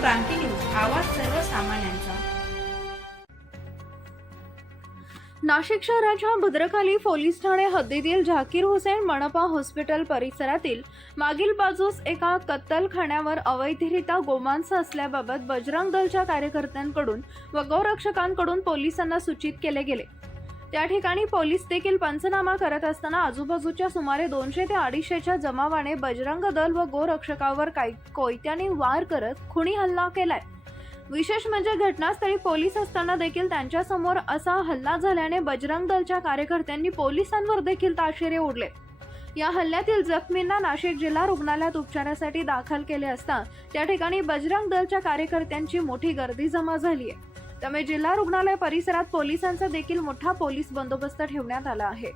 क्रांती news, आवाज सर्वसामान्यांचा। नाशिक शहराच्या भद्रकाली पोलीस ठाणे हद्दीतील झाकीर हुसेन मनपा हॉस्पिटल परिसरातील मागील बाजूस एका कत्तलखान्यावर अवैधरित्या गोमांस असल्याबाबत बजरंग दलच्या कार्यकर्त्यांकडून व गौरक्षकांकडून पोलिसांना सूचित केले गेले। त्या ठिकाणी पोलीस देखील पंचनामा करत असताना आजूबाजूच्या सुमारे 200 ते 250च्या जमावाने बजरंग दल व गोरक्षकावर कोयत्याने वार करत खुनी हल्ला केलाय। विशेष म्हणजे घटनास्थळी पोलीस असताना देखील त्यांच्या समोर असा हल्ला झाल्याने बजरंग दलच्या कार्यकर्त्यांनी पोलिसांवर देखील ताशेरे ओढले। या हल्ल्यातील जखमींना नाशिक जिल्हा रुग्णालयात उपचारासाठी दाखल केले असता त्या ठिकाणी बजरंग दलच्या कार्यकर्त्यांची मोठी गर्दी जमा झाली आहे। त्यामुळे जिल्हा रुग्णालय परिसरात पोलिसांचा देखील मोठा पोलीस बंदोबस्त ठेवण्यात आला आहे।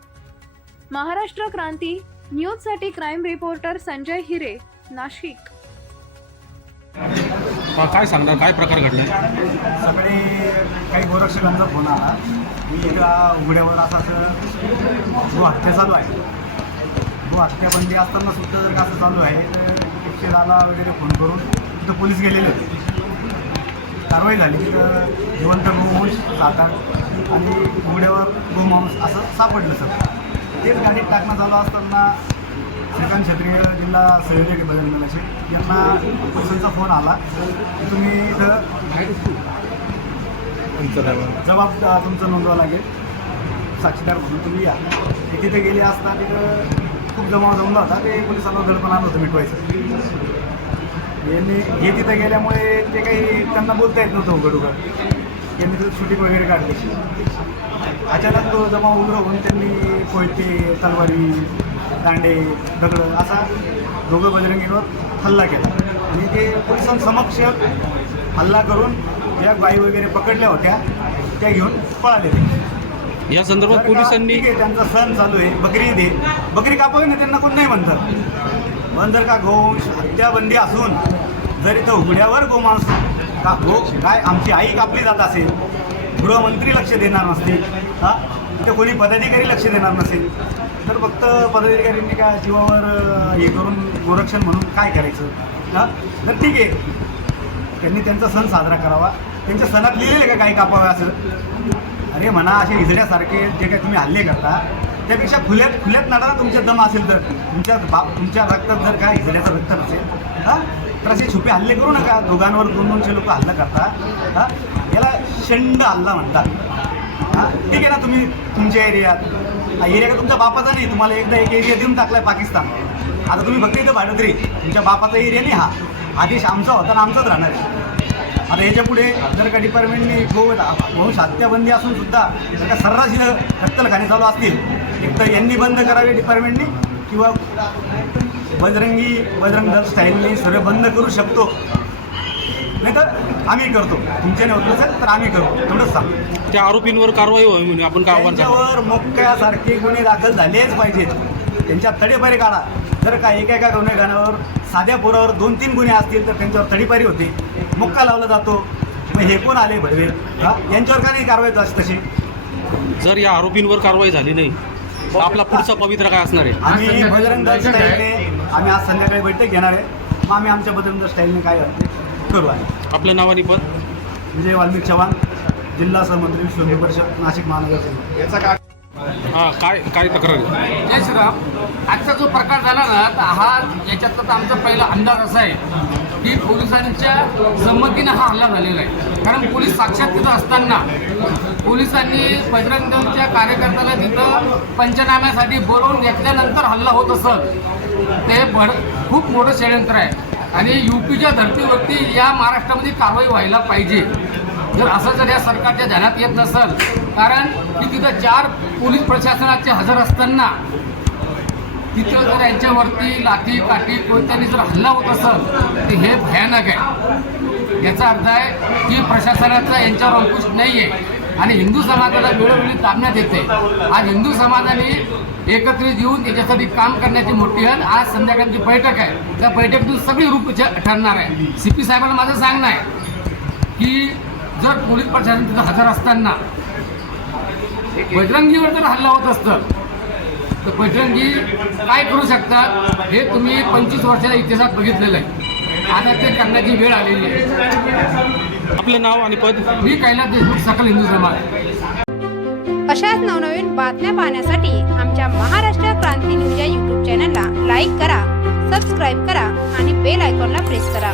महाराष्ट्र क्रांती न्यूजसाठी क्राईम रिपोर्टर संजय हिरे, नाशिक। काय सांगणार, काय प्रकार घडलाय? सकाळी काही गोरक्षकांचा फोन आला की एका उघड्यावर असाच जो हत्या चालू आहे, जो हत्या बंदी असताना सुद्धा जर असं चालू आहे तर 110ला वगैरे फोन करून तिथं पोलीस गेलेले होते। कारवाई झाली तिथं जिवंत गोमांस 7-8 आणि उघड्यावर गोमांस असं सापडलं सर। तेच गाडीत टाकणं चालू असताना श्रीकांत क्षत्रिय जिल्हा संयोजक बजरंग दलाचे यांना पोलिसांचा फोन आला की तुम्ही इथं जबाब तुमचं नोंदवावं लागेल, साक्षीदार म्हणून तुम्ही या। ते तिथे गेले असता तिथं खूप जमाव जमला होता, ते पोलिसांना दडपण आलं होतं मिटवायचं। यांनी हे तिथं गेल्यामुळे ते काही त्यांना बोलता येत नव्हतं उघड उघड। यांनी तिथं शूटिंग वगैरे काढली। अचानक तो जमाव उग्र होऊन त्यांनी कोयते, तलवारी, दांडे, दगड असा दोघं बजरंगीवर हल्ला केला आणि ते पोलिसांसमक्ष हल्ला करून ज्या गायी वगैरे पकडल्या होत्या त्या घेऊन पळाले। या संदर्भात पोलिसांनी त्यांचा सण चालू आहे, बकरी ईद आहे, बकरी कापावी ना त्यांना कोण नाही म्हणतं। पण जर का गोवंश हत्याबंदी असून जर इथं उघड्यावर गोमांस गाय आमची आई कापली जात असेल, गृहमंत्री लक्ष देणार नसतील, इथं कोणी पदाधिकारी लक्ष देणार नसेल तर फक्त पदाधिकाऱ्यांनी काय जीवावर हे करून गोरक्षण म्हणून काय करायचं? तर ठीक आहे, त्यांनी त्यांचा सण साजरा करावा। त्यांच्या सणात लिहिलेले का काही कापावे असं? अरे म्हणा, असे हिजड्यासारखे जे काही तुम्ही हल्ले करता त्यापेक्षा खुल्यात नाडाला तुमच्या दम असेल तर तुमच्या रक्तात जर काय हिजड्याचं रक्त नसेल तर असे छुपे हल्ले करू नका। दोघांवर 200 लोक हल्ला करता, याला शेंड हल्ला म्हणतात। ठीक आहे ना, तुम्ही तुमच्या एरिया का तुमच्या बापाचा नाही, तुम्हाला एकदा एक एरिया देऊन टाकलाय पाकिस्तान। आता तुम्ही फक्त इथं भाडोत्री, तुमच्या बापाचा एरिया नाही हा देश आमचा होता आणि आमचाच राहणार आहे। आता याच्या पुढे जर का डिपार्टमेंटनी गोवंश हत्याबंदी असून सुद्धा जर का सर्रास कत्तलखाने चालू असतील, एक तर यांनी बंद करावे डिपार्टमेंटनी किंवा बजरंग दल स्टाईलनी सर्व बंद करू शकतो, नाही तर आम्ही करतो। तुमच्याने होत नसेल तर आम्ही करतो, एवढंच सांग। त्या आरोपींवर कारवाई व्हावी म्हणून आपण काय आव्हान करतो? त्यांच्यावर मोक्यासारखे गुन्हे दाखल झालेच पाहिजेत, त्यांच्या तडीपारी काढा। जर का एका गुन्हेगारावर साध्या पोरावर 2-3 गुन्हे असतील तर त्यांच्यावर तडीपारी होते, मोक्का लावला जातो। मग हे कोण आले भडवे? यांच्यावर का नाही कारवाई तशी? जर या आरोपींवर कारवाई झाली नाही तर आपला पुढचा पवित्रा काय असणार आहे? आम्ही बजरंग दल स्टाईलने आम्ही आज संध्याकाळी बैठक घेणार आहे। मग आम्ही आमच्या बजरंग दल स्टाईलने काय करू आहे। आपलं नाव आणि पद? विजय वाल्मिक चव्हाण, जिल्हा सहमंत्री शोध परिषद, नाशिक महानगर। याचा काय काय तक्रार आहे? जय श्रीराम। आजचा जो प्रकार झाला ना, तर हा याच्यातला तर आमचा पहिला अंदाज असा आहे की पोलिसांच्या संमतीनं हा हल्ला झालेला आहे। कारण पोलीस साक्षात तिथं असताना पोलिसांनी बजरंग दलच्या कार्यकर्त्याला तिथं पंचनाम्यासाठी बोलवून घेतल्यानंतर हल्ला होत असत ते खूप मोठं षडयंत्र आहे आणि यूपीच्या धर्तीवरती या महाराष्ट्रामध्ये कारवाई व्हायला पाहिजे। जर असं जर या सरकारच्या ध्यानात येत नसेल, कारण की तिथं 4 पोलीस प्रशासनाचे हजर असताना तिथं जर यांच्यावरती लाठी काठी कोणत्याने जर हल्ला होत असेल तर हे भयानक आहे। याचा अर्थ आहे की प्रशासनाचा यांच्यावर अंकुश नाही आहे आणि हिंदू समाजाला वेळोवेळी ताबण्यात येते। आज हिंदू समाजाने एकत्रित येऊन त्याच्यासाठी काम करण्याची मोठी आज संध्याकाळची बैठक आहे। त्या बैठकीतून सगळी रूप ठरणार आहे। CP साहेबांना माझं सांगणं आहे की जर पोलीस प्रशासन तिथं हजर असताना बजरंगीवर जर हल्ला होत असतं तर बजरंगी काय करू शकतात हे तुम्ही 25 वर्षाचा इतिहासात बघितलेलं आहे। आता ते करण्याची वेळ आलेली आहे. आपलं नाव आणि पद? मी कैलास देशमुख, सकल हिंदू समाज. अशाच नवनवीन बातम्या पाहण्यासाठी आमच्या महाराष्ट्र क्रांती न्यूज या यूट्यूब चॅनलला लाईक करा, सबस्क्राईब करा आणि बेल आयकॉनला प्रेस करा.